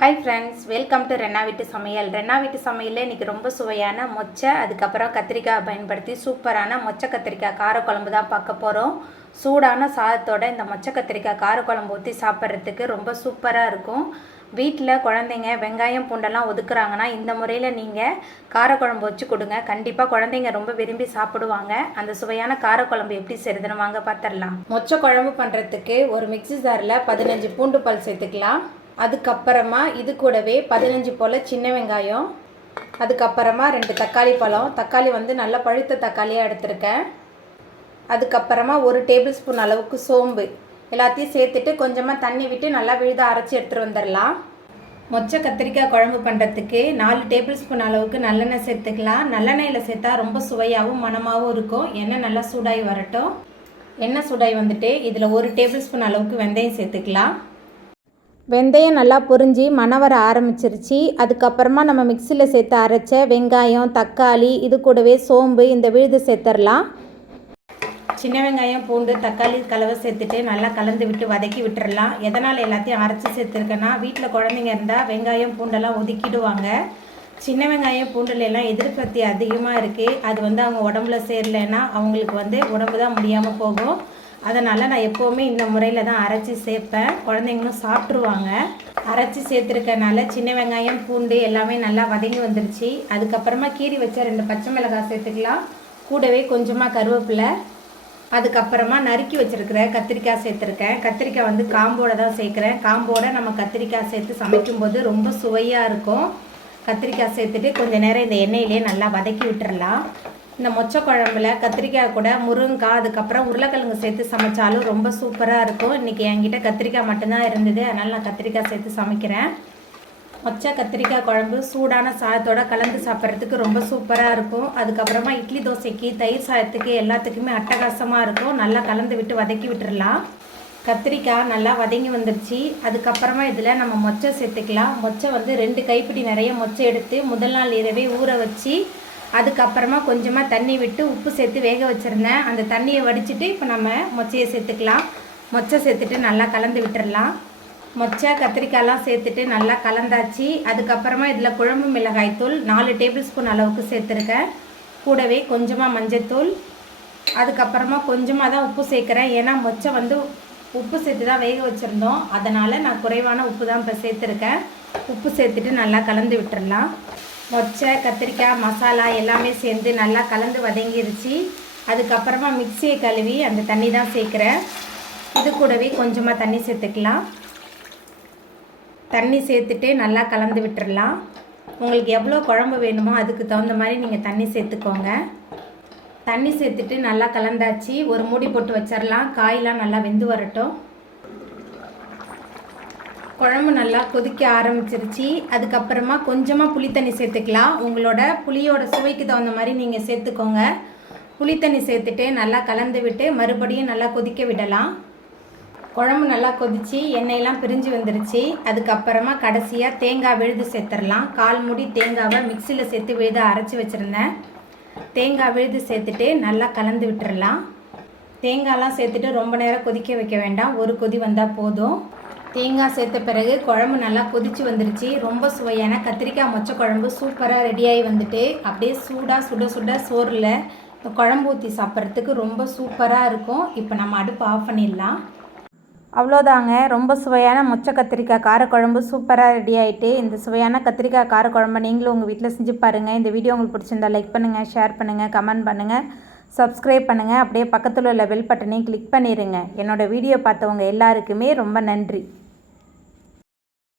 Hi friends, welcome to Renna Veetu Samayal. Renna Veetu Samayal இன்னைக்கு ரொம்ப சுவையான மொச்சை அதுக்கப்புறம் கத்திரிக்காய் பயன்படுத்தி சூப்பரான மொச்சை கத்திரிக்காய் கார குழம்பு தான் பார்க்க போறோம். சூடான சாதத்தோட இந்த மொச்சை கத்திரிக்காய் கார குழம்பு ஊத்தி சாப்பிட்றதுக்கு ரொம்ப சூப்பரா இருக்கும். வீட்டில் குழந்தைங்க வெங்காயம் பூண்டெல்லாம் ஒதுக்குறாங்கன்னா இந்த முறையில் நீங்கள் காரக்குழம்பு வச்சு கொடுங்க. கண்டிப்பாக குழந்தைங்க ரொம்ப விரும்பி சாப்பிடுவாங்க. அந்த சுவையான காரக்குழம்பு எப்படி செய்யுதுன்னு வாங்க பார்த்துடலாம். மொச்சை குழம்பு பண்ணுறதுக்கு ஒரு மிக்ஸி ஜாரில் 15 பூண்டு பல் சேர்த்துக்கலாம். அதுக்கப்புறமா இது கூடவே 15 போல் சின்ன வெங்காயம், அதுக்கப்புறமா 2 தக்காளி பழம், தக்காளி நல்லா பழுத்த தக்காளியாக எடுத்திருக்கேன். அதுக்கப்புறமா 1 டேபிள் ஸ்பூன் அளவுக்கு சோம்பு எல்லாத்தையும் சேர்த்துட்டு கொஞ்சமாக தண்ணி விட்டு நல்லா விழுத அரைச்சி எடுத்துகிட்டு வந்துடலாம். மொச்சை கத்திரிக்காய் குழம்பு பண்ணுறதுக்கு 4 டேபிள் ஸ்பூன் அளவுக்கு நல்லெண்ணெய் சேர்த்துக்கலாம். நல்லெண்ணெயில் சேர்த்தா ரொம்ப சுவையாகவும் மணமாகவும் இருக்கும். எண்ணெய் நல்லா சூடாகி வரட்டும். எண்ணெய் சூடாகி வந்துட்டு இதில் 1 டேபிள் ஸ்பூன் அளவுக்கு வெந்தயம் சேர்த்துக்கலாம். வெந்தயம் நல்லா பொரிஞ்சு மணம் வர ஆரம்பிச்சிருச்சு. அதுக்கப்புறமா நம்ம மிக்சியில் சேர்த்து அரைச்ச வெங்காயம், தக்காளி, இது கூடவே சோம்பு இந்த விழுது சேர்த்துடலாம். சின்ன வெங்காயம், பூண்டு, தக்காளி கலவை சேர்த்துட்டு நல்லா கலந்து விட்டு வதக்கி விட்டுறலாம். எதனால் எல்லாத்தையும் அரைச்சி சேர்த்துருக்கேன்னா வீட்டில் குழந்தைங்க இருந்தால் வெங்காயம் பூண்டெல்லாம் ஒதுக்கிடுவாங்க. சின்ன வெங்காயம் பூண்டுலாம் எதிர்ப்பு அதிகமாக இருக்குது. அது அவங்க உடம்புல சேரலைன்னா அவங்களுக்கு உடம்பு தான் முடியாமல் போகும். அதனால் நான் எப்போவுமே இந்த முறையில் தான் அரைச்சி சேர்ப்பேன். குழந்தைங்களும் சாப்பிட்ருவாங்க. அரைச்சி சேர்த்துருக்கனால சின்ன வெங்காயம் பூண்டு எல்லாமே நல்லா வதங்கி வந்துருச்சு. அதுக்கப்புறமா கீரி வச்ச 2 பச்சை மிளகாய் சேர்த்துக்கலாம். கூடவே கொஞ்சமாக கருவேப்பிலை, அதுக்கப்புறமா நறுக்கி வச்சுருக்கிற கத்திரிக்காய் சேர்த்துருக்கேன். கத்திரிக்காய் காம்போடு தான் சேர்க்குறேன். காம்போடு நம்ம கத்திரிக்காய் சேர்த்து சமைக்கும்போது ரொம்ப சுவையாக இருக்கும். கத்திரிக்காய் சேர்த்துட்டு கொஞ்சம் நேரம் இந்த எண்ணெயிலே நல்லா வதக்கி விட்டுறலாம். இந்த மொச்சை குழம்புல கத்திரிக்காய் கூட முருங்கைக்காய் அதுக்கப்புறம் உருளைக்கிழங்கு சேர்த்து சமைச்சாலும் ரொம்ப சூப்பராக இருக்கும். இன்றைக்கி என்கிட்ட கத்திரிக்காய் மட்டும்தான் இருந்தது, அதனால் நான் கத்திரிக்காய் சேர்த்து சமைக்கிறேன். மொச்சை கத்திரிக்காய் குழம்பு சூடான சாதத்தோடு கலந்து சாப்பிட்றதுக்கு ரொம்ப சூப்பராக இருக்கும். அதுக்கப்புறமா இட்லி தோசைக்கு, தயிர் சாதத்துக்கு எல்லாத்துக்குமே அட்டகாசமாக இருக்கும். நல்லா கலந்து விட்டு வதக்கி விட்டுடலாம். கத்திரிக்காய் நல்லா வதங்கி வந்துருச்சு. அதுக்கப்புறமா இதில் நம்ம மொச்சை சேர்த்துக்கலாம். மொச்சை 2 கைப்பிடி நிறைய மொச்சை எடுத்து முதல் நாள் இரவே ஊற வச்சு அதுக்கப்புறமா கொஞ்சமாக தண்ணி விட்டு உப்பு சேர்த்து வேக வச்சுருந்தேன். அந்த தண்ணியை வடிச்சிட்டு இப்போ நம்ம மொச்சையை சேர்த்துக்கலாம். மொச்சை சேர்த்துட்டு நல்லா கலந்து விட்டுடலாம். மொச்சை கத்திரிக்காயெலாம் சேர்த்துட்டு நல்லா கலந்தாச்சு. அதுக்கப்புறமா இதில் குழம்பு மிளகாய்த்தூள் 4 டேபிள் ஸ்பூன் அளவுக்கு சேர்த்துருக்கேன். கூடவே கொஞ்சமாக மஞ்சத்தூள், அதுக்கப்புறமா கொஞ்சமாக தான் உப்பு சேர்க்குறேன். ஏன்னா மொச்சை உப்பு சேர்த்து தான் வேக வச்சுருந்தோம். அதனால் நான் குறைவான உப்பு தான் இப்போ சேர்த்துருக்கேன். உப்பு சேர்த்துட்டு நல்லா கலந்து விட்டுடலாம். மொச்சை கத்திரிக்காய் மசாலா எல்லாமே சேர்ந்து நல்லா கலந்து வதங்கிருச்சு. அதுக்கப்புறமா மிக்சியை கழுவி அந்த தண்ணி தான் சேர்க்குறேன். இது கூடவே கொஞ்சமாக தண்ணி சேர்த்துக்கலாம். தண்ணி சேர்த்துட்டு நல்லா கலந்து விட்டுடலாம். உங்களுக்கு எவ்வளோ குழம்பு வேணுமோ அதுக்கு தகுந்த மாதிரி நீங்கள் தண்ணி சேர்த்துக்கோங்க. தண்ணி சேர்த்துட்டு நல்லா கலந்தாச்சு. ஒரு மூடி போட்டு வச்சிடலாம். காயெலாம் நல்லா வெந்து வரட்டும். குழம்பு நல்லா கொதிக்க ஆரம்பிச்சிருச்சு. அதுக்கப்புறமா கொஞ்சமாக புளித்தண்ணி சேர்த்துக்கலாம். உங்களோட புளியோட சுவைக்கு தகுந்த மாதிரி நீங்கள் சேர்த்துக்கோங்க. புளித்தண்ணி சேர்த்துட்டு நல்லா கலந்து விட்டு மறுபடியும் நல்லா கொதிக்க விடலாம். குழம்பு நல்லா கொதித்து எண்ணெயெல்லாம் பிரிஞ்சு வந்துருச்சு. அதுக்கப்புறமா கடைசியாக தேங்காய் விழுது சேர்த்துடலாம். 1/4 மூடி தேங்காவை மிக்சியில் சேர்த்து விழுத அரைச்சி வச்சுருந்தேன். தேங்காய் விழுது சேர்த்துட்டு நல்லா கலந்து விட்டுறலாம். தேங்காயெலாம் சேர்த்துட்டு ரொம்ப நேரம் கொதிக்க வைக்க வேண்டாம். ஒரு கொதி வந்தால் போதும். தேங்காய் சேர்த்த பிறகு குழம்பு நல்லா கொதிச்சு வந்துருச்சு. ரொம்ப சுவையான கத்திரிக்காய் மொச்சை குழம்பு சூப்பராக ரெடியாகி வந்துட்டு அப்படியே சூடாக சுட சுட சோறில் குழம்பு ஊற்றி சாப்பிட்றதுக்கு ரொம்ப சூப்பராக இருக்கும். இப்போ நம்ம அடுப்பு ஆஃப் பண்ணிடலாம். அவ்வளோதாங்க, ரொம்ப சுவையான மொச்சை கத்திரிக்காய் காரக்குழம்பு சூப்பராக ரெடி ஆகிட்டு. இந்த சுவையான கத்திரிக்காய் காரக்குழம்பு நீங்களும் உங்கள் வீட்டில் செஞ்சு பாருங்கள். இந்த வீடியோ உங்களுக்கு பிடிச்சிருந்தா லைக் பண்ணுங்கள், ஷேர் பண்ணுங்கள், கமெண்ட் பண்ணுங்கள், சப்ஸ்கிரைப் பண்ணுங்கள். அப்படியே பக்கத்தில் உள்ள பெல் பட்டனையும் கிளிக் பண்ணிடுங்க. என்னோடய வீடியோ பார்த்தவங்க எல்லாருக்குமே ரொம்ப நன்றி.